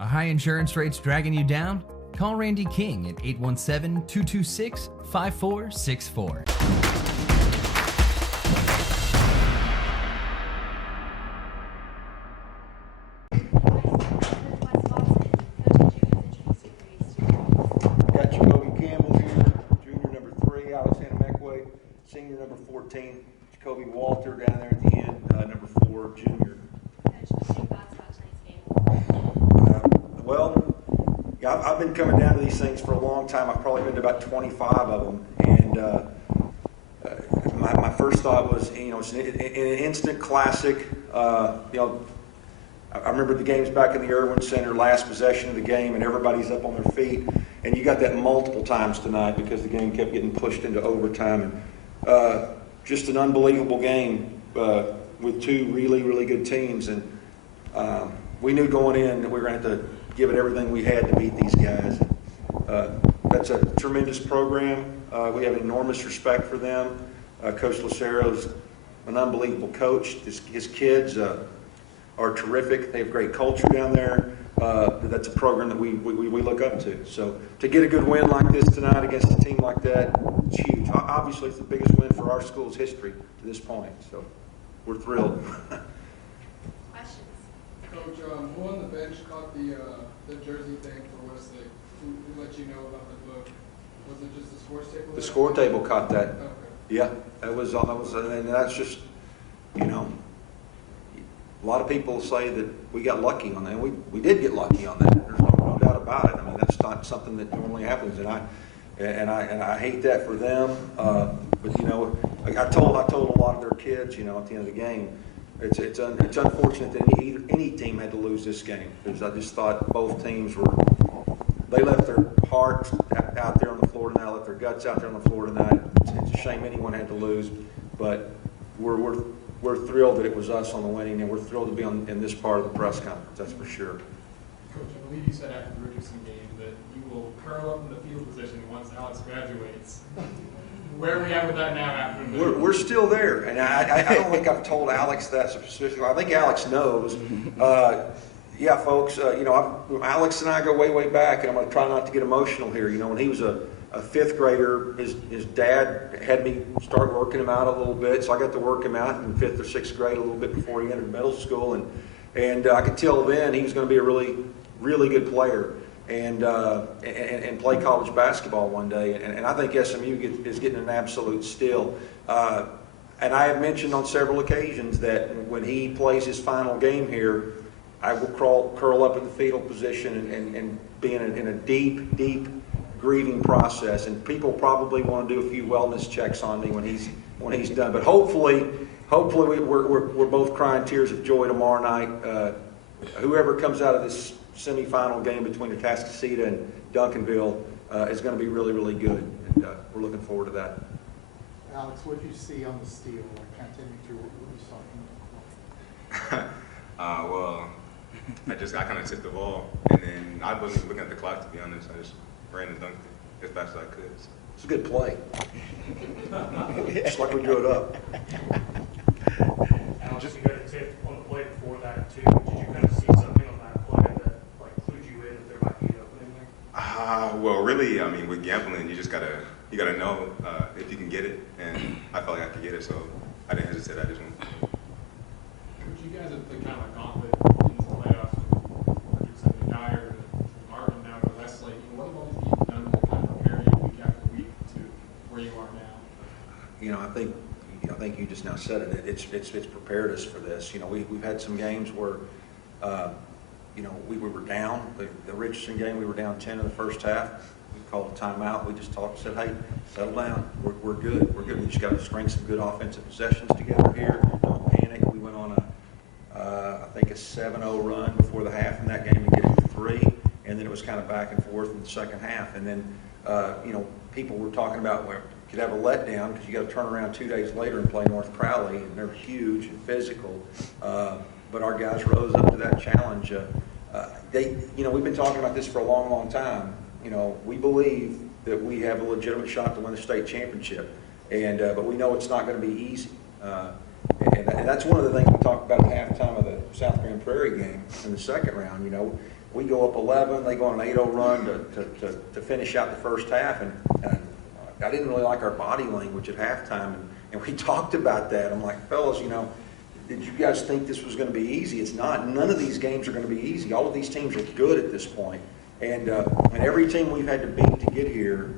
Are high insurance rates dragging you down? Call Randy King at 817-226-5464. Senior number 14, Jacoby Walter down there at the end, number 4, junior. Well, yeah, I've been coming down to these things for a long time. I've probably been to about 25 of them, and my first thought was, it's an instant classic. I remember the games back in the Irwin Center, last possession of the game, and everybody's up on their feet, and you got that multiple times tonight because the game kept getting pushed into overtime. And just an unbelievable game with two really, really good teams. And we knew going in that we were going to have to give it everything we had to beat these guys. That's a tremendous program. We have enormous respect for them. Coach Lucero's an unbelievable coach. His kids are terrific. They have great culture down there. That's a program that we look up to. So to get a good win like this tonight against a team like that, it's huge. Obviously, it's the biggest win for our school's history to this point. So we're thrilled. Questions? Coach, who on the bench caught the jersey thing for Westlake? Who let you know about the book? Was it just the score table? The score table caught that. Okay. Yeah, that was, and that's just, a lot of people say that we got lucky on that. We did get lucky on that. There's no doubt about it. I mean, that's not something that normally happens, and I hate that for them. But I told a lot of their kids, at the end of the game, it's unfortunate that any team had to lose this game, because I just thought both teams they left their hearts out there on the floor tonight, left their guts out there on the floor tonight. It's a shame anyone had to lose, but we're thrilled that it was us on the winning, and we're thrilled to be in this part of the press conference, that's for sure. Coach, I believe you said after the Richardson game that you will curl up in the field position once Alex graduates. Where are we at with that now after? We're still there, and I don't think I've told Alex that specifically. I think Alex knows. Yeah, folks, Alex and I go way, way back, and I'm going to try not to get emotional here. When he was a fifth grader, his dad had me start working him out a little bit, so I got to work him out in fifth or sixth grade a little bit before he entered middle school, and I could tell then he was going to be a really, really good player and play college basketball one day, and I think SMU is getting an absolute steal. And I have mentioned on several occasions that when he plays his final game here, I will curl up in the fetal position and be in a deep, deep grieving process, and people probably want to do a few wellness checks on me when he's done. But hopefully we're both crying tears of joy tomorrow night. Whoever comes out of this semifinal game between Atascocita and Duncanville is going to be really, really good, and we're looking forward to that. Alex, what did you see on the steal? Kind of take me through what you saw. Well, I kind of took the ball, and then I wasn't looking at the clock, to be honest. I just ran and dunked it as fast as I could. It's a good play. Just like we drew it up. Alex, you got a tip on the play before that too. Did you kind of see something on that play that clued you in if there might be an opening there? Well, really, I mean, with gambling, you gotta know if you can get it, and I felt like I could get it, so I didn't hesitate. I just went. Coach, you guys have been kind of gauntlet in the playoffs. Richardson to Dyer to Marvin now to Westlake. What have all these people done to kind of prepare you week after week to where you are now? I think you just now said it. It's prepared us for this. We've had some games where, we were down. The Richardson game, we were down 10 in the first half. We called a timeout. We just talked and said, hey, settle down. We're good. We're good. We just got to string some good offensive possessions together here. Don't panic. We went on I think a 7-0 run before the half in that game and get it to 3. And then it was kind of back and forth in the second half. And then, people were talking about where you could have a letdown because you got to turn around 2 days later and play North Crowley, and they're huge and physical. But our guys rose up to that challenge. We've been talking about this for a long, long time. We believe that we have a legitimate shot to win the state championship, but we know it's not going to be easy. And that's one of the things we talked about at halftime of the South Grand Prairie game in the second round. we go up 11, they go on an 8-0 run to finish out the first half, and I didn't really like our body language at halftime, and we talked about that. I'm like, fellas, you know, did you guys think this was going to be easy? It's not. None of these games are going to be easy. All of these teams are good at this point, and every team we've had to beat to get here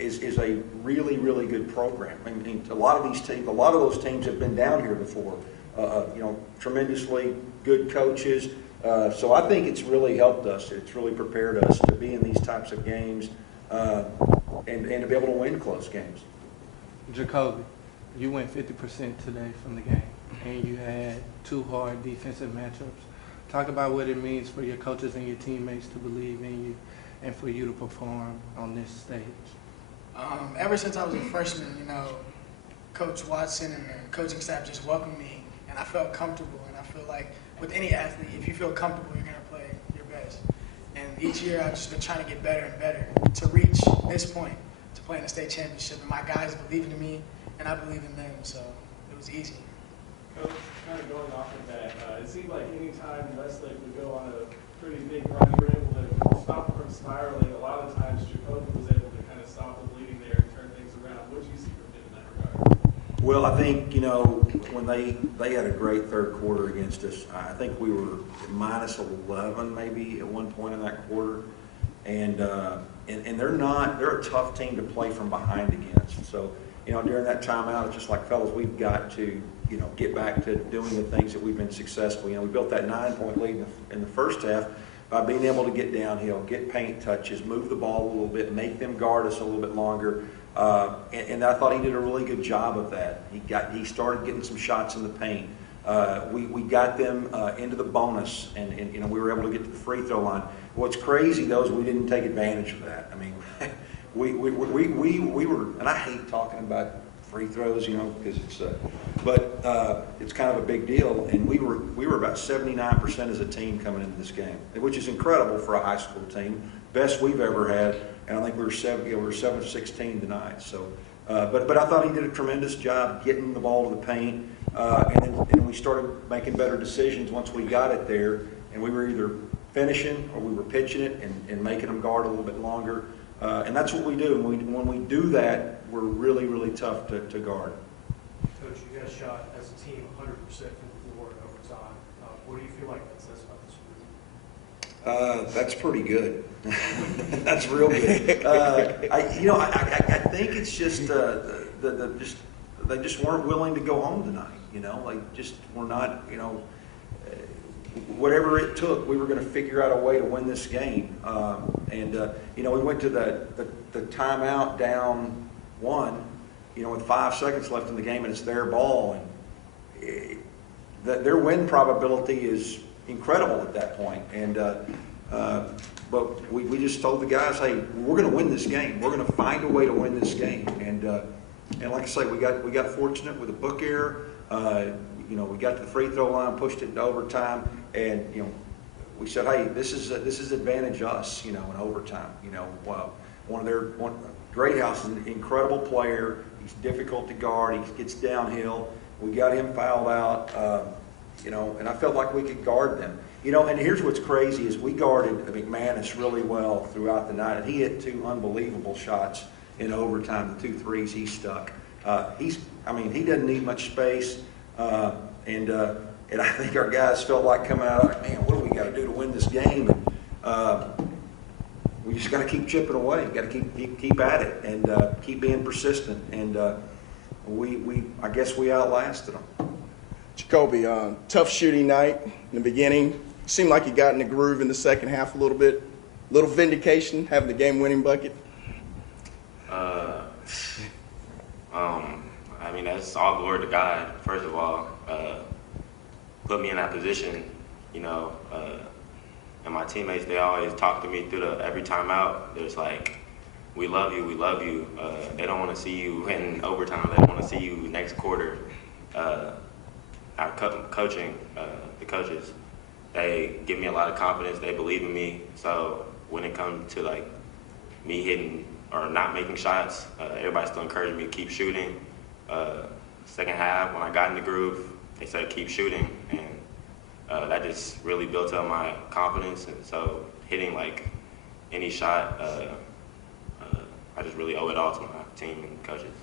is a really, really good program. I mean, a lot of those teams have been down here before. You know, tremendously good coaches. So I think it's really helped us. It's really prepared us to be in these types of games and to be able to win close games. Jacoby, you went 50% today from the game, and you had 2 hard defensive matchups. Talk about what it means for your coaches and your teammates to believe in you and for you to perform on this stage. Ever since I was a freshman, you know, Coach Watson and the coaching staff just welcomed me, and I felt comfortable. And I feel like with any athlete, if you feel comfortable, you're going to play your best. And each year I've just been trying to get better and better to reach this point, to play in the state championship. And my guys believed in me, and I believe in them, so it was easy. Coach, kind of going off of that, it seemed like any time Westlake would go on a pretty big run, you were able to stop them from spiraling. A lot of times Jacoby was able to kind of stop the bleeding there and turn things around. What did you see from him in that regard? Well, I think, you know, when they had a great third quarter against us, I think we were minus 11 maybe at one point in that quarter. And they're a tough team to play from behind against. So, you know, during that timeout, it's just like, fellas, we've got to, you know, get back to doing the things that we've been successful. You know, we built that 9-point lead in the first half by being able to get downhill, get paint touches, move the ball a little bit, make them guard us a little bit longer. And I thought he did a really good job of that. He started getting some shots in the paint. We got them into the bonus, and you know, we were able to get to the free throw line. What's crazy though is we didn't take advantage of that. I mean, we were, and I hate talking about free throws, you know, because it's kind of a big deal. And we were about 79% as a team coming into this game, which is incredible for a high school team, best we've ever had. And I think we were 7-16 tonight. So, but I thought he did a tremendous job getting the ball to the paint, and then we started making better decisions once we got it there, and we were either finishing or we were pitching it and making them guard a little bit longer. And that's what we do. When we do that, we're really, really tough to guard. Coach, you guys shot as a team 100% from the floor in overtime. What do you feel like that says about this group? That's pretty good. That's real good. I think it's just they just weren't willing to go home tonight. You know, like just were not. You know, whatever it took, we were going to figure out a way to win this game. You know, we went to the timeout down 1. You know, with 5 seconds left in the game, and it's their ball, and their win probability is incredible at that point. And but we just told the guys, hey, we're going to win this game. We're going to find a way to win this game. And like I say, we got fortunate with a book error. You know, we got to the free throw line, pushed it into overtime, and you know, we said, hey, this is advantage us. You know, in overtime. You know, Greathouse is an incredible player. He's difficult to guard. He gets downhill. We got him fouled out. You know, and I felt like we could guard them. You know, and here's what's crazy is we guarded McManus really well throughout the night, and he hit 2 unbelievable shots in overtime, the 2 threes he stuck. He doesn't need much space, and I think our guys felt like coming out like, man, what do we got to do to win this game? And we just got to keep chipping away. Got to keep at it and keep being persistent. And I guess we outlasted them. Jacoby, tough shooting night in the beginning. Seemed like you got in the groove in the second half a little bit. Little vindication, having the game-winning bucket. I mean, that's all glory to God, first of all. Put me in that position, you know, and my teammates, they always talk to me through every time out. They're just like, we love you, we love you. They don't want to see you in overtime. They want to see you next quarter. Our coaching, the coaches, they give me a lot of confidence. They believe in me. So when it comes to like me hitting or not making shots, everybody still encouraged me to keep shooting. Second half, when I got in the groove, they said keep shooting, and that just really built up my confidence. And so hitting like any shot, I just really owe it all to my team and coaches.